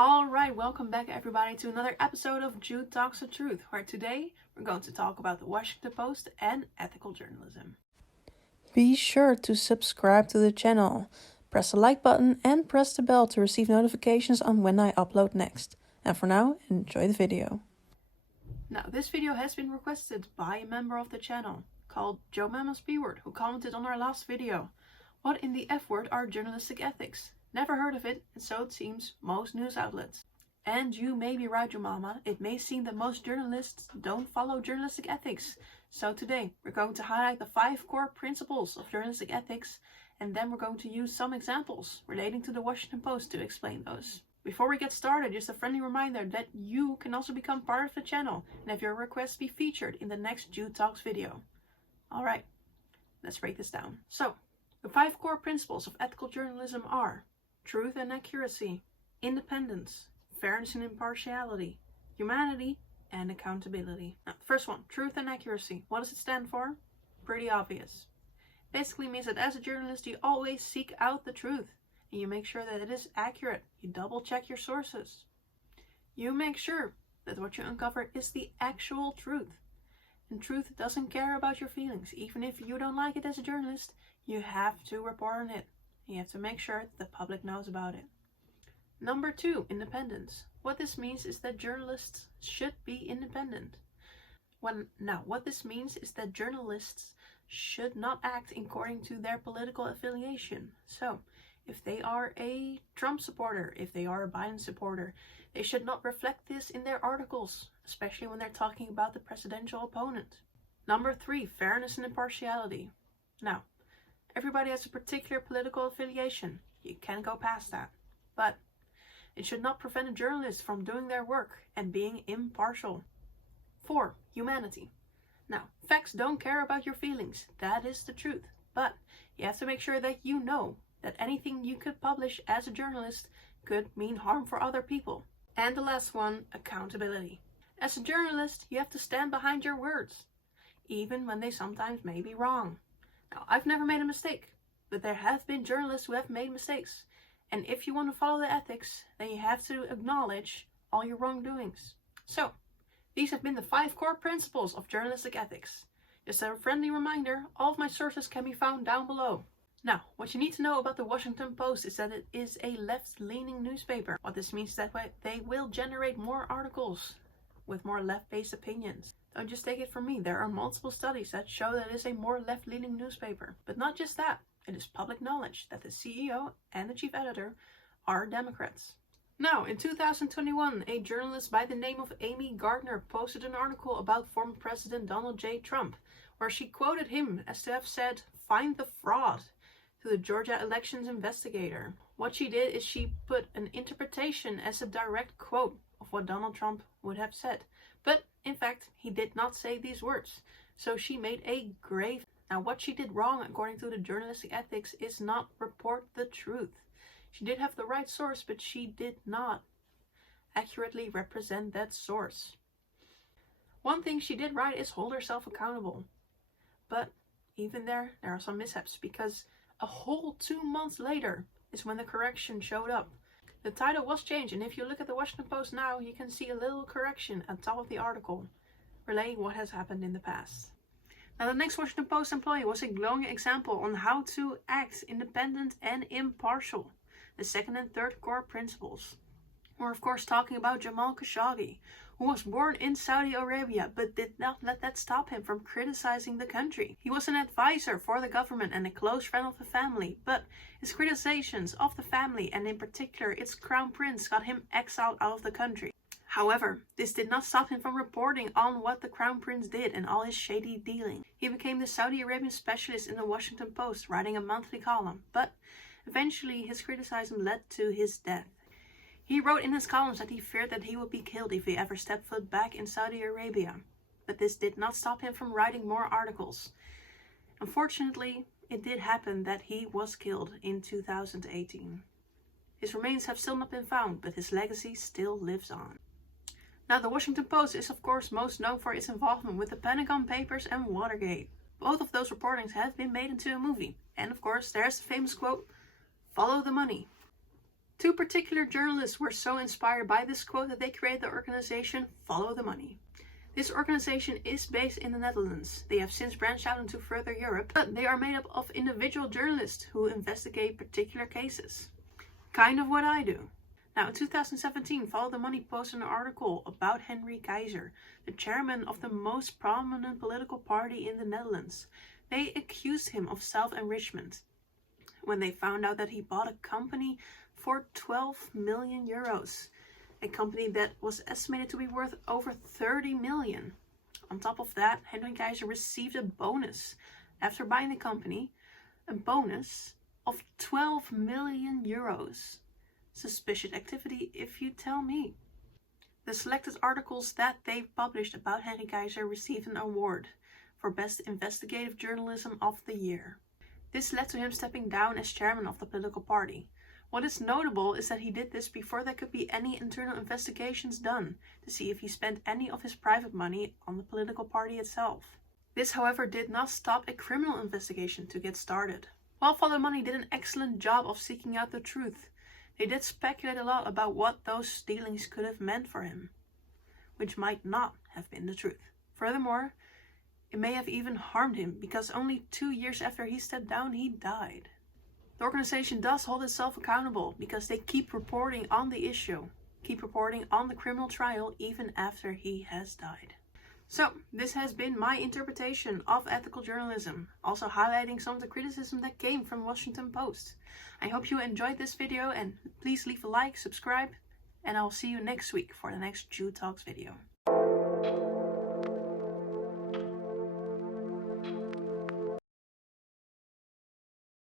Alright, welcome back everybody to another episode of Jude Talks the Truth, where today we're going to talk about the Washington Post and ethical journalism. Be sure to subscribe to the channel, press the like button and press the bell to receive notifications on when I upload next. And for now, enjoy the video. Now, this video has been requested by a member of the channel called Joe Mama's B-word, who commented on our last video. What in the F word are journalistic ethics? Never heard of it, and so it seems most news outlets. And you may be right, Joe Mama. It may seem that most journalists don't follow journalistic ethics. So today, we're going to highlight the 5 core principles of journalistic ethics, and then we're going to use some examples relating to the Washington Post to explain those. Before we get started, just a friendly reminder that you can also become part of the channel and have your requests be featured in the next Jude Talks video. Alright, let's break this down. So, the 5 core principles of ethical journalism are truth and accuracy, independence, fairness and impartiality, humanity, and accountability. Now, the first one, truth and accuracy. What does it stand for? Pretty obvious. Basically means that as a journalist, you always seek out the truth, and you make sure that it is accurate. You double check your sources. You make sure that what you uncover is the actual truth. And truth doesn't care about your feelings. Even if you don't like it as a journalist, you have to report on it. You have to make sure that the public knows about it. Number 2, independence. What this means is that journalists should be independent. What this means is that journalists should not act according to their political affiliation. So, if they are a Trump supporter, if they are a Biden supporter, they should not reflect this in their articles, especially when they're talking about the presidential opponent. Number 3, fairness and impartiality. Now, everybody has a particular political affiliation. You can't go past that. But it should not prevent a journalist from doing their work and being impartial. 4, humanity. Now, facts don't care about your feelings. That is the truth. But you have to make sure that you know that anything you could publish as a journalist could mean harm for other people. And the last one, accountability. As a journalist, you have to stand behind your words, even when they sometimes may be wrong. Now, I've never made a mistake, but there have been journalists who have made mistakes. And if you want to follow the ethics, then you have to acknowledge all your wrongdoings. So, these have been the 5 core principles of journalistic ethics. Just a friendly reminder, all of my sources can be found down below. Now, what you need to know about the Washington Post is that it is a left-leaning newspaper. What this means is that they will generate more articles with more left-based opinions. Don't just take it from me. There are multiple studies that show that it is a more left-leaning newspaper. But not just that. It is public knowledge that the CEO and the chief editor are Democrats. Now, in 2021, a journalist by the name of Amy Gardner posted an article about former President Donald J. Trump, where she quoted him as to have said, "Find the fraud," to the Georgia elections investigator. What she did is she put an interpretation as a direct quote of what Donald Trump would have said. But, in fact, he did not say these words. So she made a grave. Now, what she did wrong, according to the journalistic ethics, is not report the truth. She did have the right source, but she did not accurately represent that source. One thing she did right is hold herself accountable. But even there are some mishaps, because a whole 2 months later is when the correction showed up. The title was changed, and if you look at the Washington Post now, you can see a little correction at the top of the article, relaying what has happened in the past. Now, the next Washington Post employee was a glowing example on how to act independent and impartial. The 2nd and 3rd core principles. We're of course talking about Jamal Khashoggi, who was born in Saudi Arabia but did not let that stop him from criticizing the country. He was an advisor for the government and a close friend of the family, but his criticisms of the family, and in particular its crown prince, got him exiled out of the country. However, this did not stop him from reporting on what the crown prince did and all his shady dealing. He became the Saudi Arabian specialist in the Washington Post, writing a monthly column, but eventually his criticism led to his death. He wrote in his columns that he feared that he would be killed if he ever stepped foot back in Saudi Arabia, but this did not stop him from writing more articles. Unfortunately, it did happen that he was killed in 2018. His remains have still not been found, but his legacy still lives on. Now, the Washington Post is of course most known for its involvement with the Pentagon Papers and Watergate. Both of those reportings have been made into a movie. And of course, there's the famous quote, "Follow the money." Two particular journalists were so inspired by this quote that they created the organization Follow the Money. This organization is based in the Netherlands. They have since branched out into further Europe, but they are made up of individual journalists who investigate particular cases. Kind of what I do. Now, in 2017, Follow the Money posted an article about Henry Keizer, the chairman of the most prominent political party in the Netherlands. They accused him of self-enrichment when they found out that he bought a company for 12 million euros. A company that was estimated to be worth over 30 million. On top of that, Henry Keizer received a bonus after buying the company, a bonus of 12 million euros. Suspicious activity, if you tell me. The selected articles that they've published about Henry Keizer received an award for Best Investigative Journalism of the Year. This led to him stepping down as chairman of the political party. What is notable is that he did this before there could be any internal investigations done to see if he spent any of his private money on the political party itself. This, however, did not stop a criminal investigation to get started. While Follow the Money did an excellent job of seeking out the truth, they did speculate a lot about what those dealings could have meant for him, which might not have been the truth. Furthermore, it may have even harmed him because only 2 years after he stepped down, he died. The organization does hold itself accountable because they keep reporting on the issue, keep reporting on the criminal trial even after he has died. So, this has been my interpretation of ethical journalism, also highlighting some of the criticism that came from Washington Post. I hope you enjoyed this video and please leave a like, subscribe, and I'll see you next week for the next JudeTalks video.